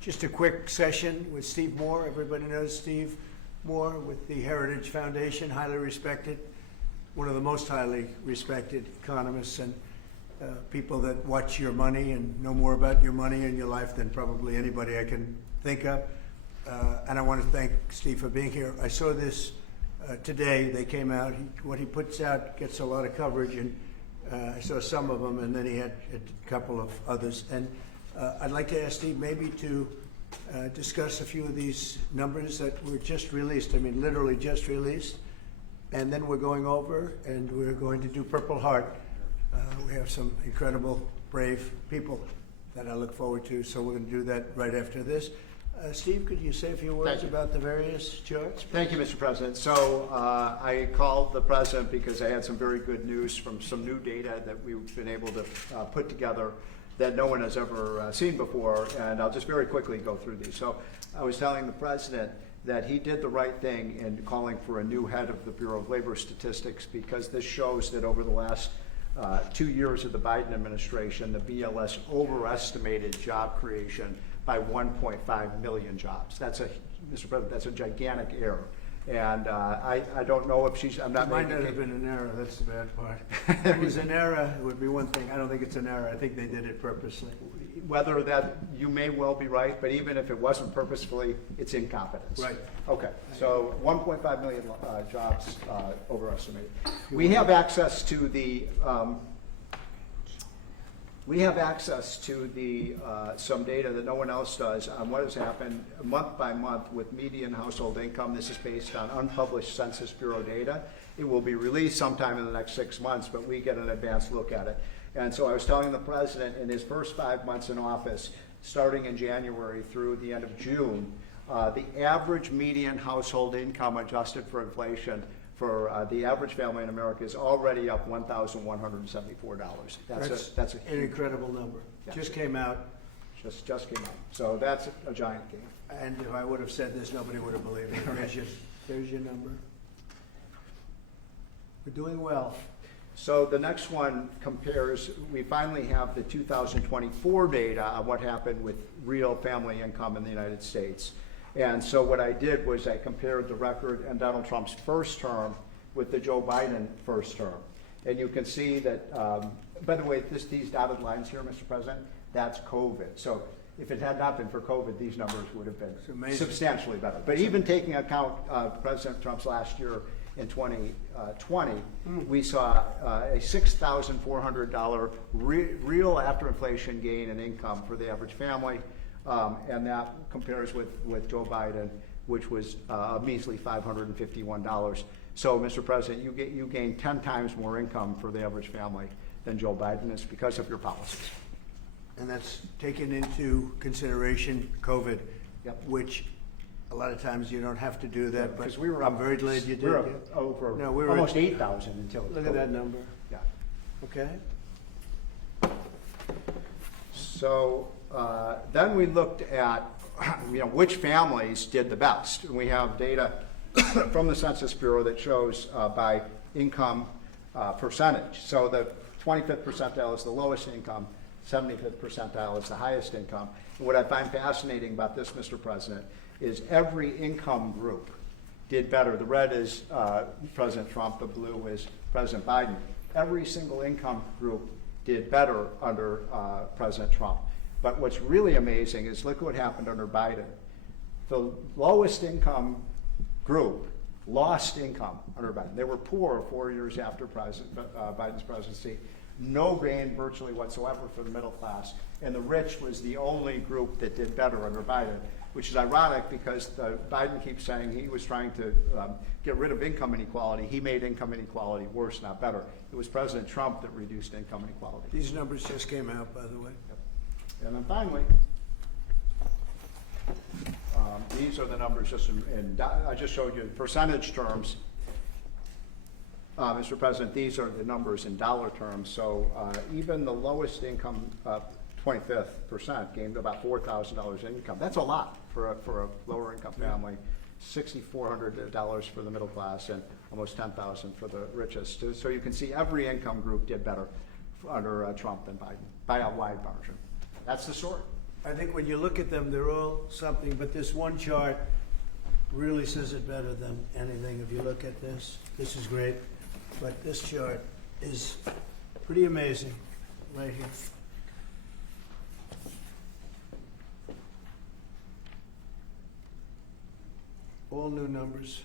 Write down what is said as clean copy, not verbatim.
Just a quick session with Steve Moore. Everybody knows Steve Moore with the Heritage Foundation, highly respected, one of the most highly respected economists and people that watch your money and know more about your money and your life than probably anybody I can think of. And I want to thank Steve for being here. I saw this today. They came out. What he puts out gets a lot of coverage, and I saw some of them, and then he had a couple of others. And I'd like to ask Steve maybe to discuss a few of these numbers that were just released. I mean, literally just released. And then we're going over and we're going to do Purple Heart. We have some incredible, brave people that I look forward to. So we're going to do that right after this. Steve, could you say a few words about the various charts? Thank you, Mr. President. So I called the President because I had some very good news from some new data that we've been able to put together that no one has ever seen before, and I'll just very quickly go through these. So I was telling the President that he did the right thing in calling for a new head of the Bureau of Labor Statistics, because this shows that over the last 2 years of the Biden administration, the BLS overestimated job creation by 1.5 million jobs. That's Mr. President, that's a gigantic error. And I don't know if she's, I'm not It might not have been an error, that's the bad part. If it was an error, it would be one thing. I don't think it's an error. I think they did it purposely. Whether that, you may well be right, but even if it wasn't purposefully, it's incompetence. Right. Okay, so 1.5 million jobs overestimated. We have access to the some data that no one else does on what has happened month by month with median household income. This is based on unpublished Census Bureau data. It will be released sometime in the next 6 months, but we get an advanced look at it. And so I was telling the President in his first 5 months in office, starting in January through the end of June, the average median household income adjusted for inflation for the average family in America is already up $1,174. That's an incredible number. Yeah. Just came out. Just came out. So that's a giant gain. And if I would have said this, nobody would have believed it. There's your number. We're doing well. So the next one compares, we finally have the 2024 data on what happened with real family income in the United States. And so what I did was I compared the record in Donald Trump's first term with the Joe Biden first term. And you can see that, by the way, these dotted lines here, Mr. President, that's COVID. So if it had not been for COVID, these numbers would have been substantially better. But even taking account President Trump's last year in 2020, we saw a $6,400 real after inflation gain in income for the average family. And that compares with Joe Biden, which was a measly $551. So, Mr. President, you gain 10 times more income for the average family than Joe Biden. It's because of your policies. And that's taken into consideration COVID, yep. Which a lot of times you don't have to do that. Because but I'm very glad you did. We were almost 8,000 until look at that number. Yeah. Okay. So then we looked at which families did the best. And we have data from the Census Bureau that shows by income percentage. So the 25th percentile is the lowest income, 75th percentile is the highest income. And what I find fascinating about this, Mr. President, is every income group did better. The red is President Trump, the blue is President Biden. Every single income group did better under President Trump. But what's really amazing is look what happened under Biden. The lowest income group lost income under Biden. They were poor 4 years after Biden's presidency. No gain virtually whatsoever for the middle class. And the rich was the only group that did better under Biden, which is ironic because Biden keeps saying he was trying to get rid of income inequality. He made income inequality worse, not better. It was President Trump that reduced income inequality. These numbers just came out, by the way. Yep. And then finally, these are the numbers just I just showed you in percentage terms. Mr. President, these are the numbers in dollar terms. So even the lowest income 25th percent gained about $4,000 in income. That's a lot for a lower income family. $6,400 for the middle class and almost $10,000 for the richest. So you can see every income group did better under Trump than Biden by a wide margin. That's the story. I think when you look at them, they're all something, but this one chart really says it better than anything. If you look at this, this is great, but this chart is pretty amazing right here. All new numbers.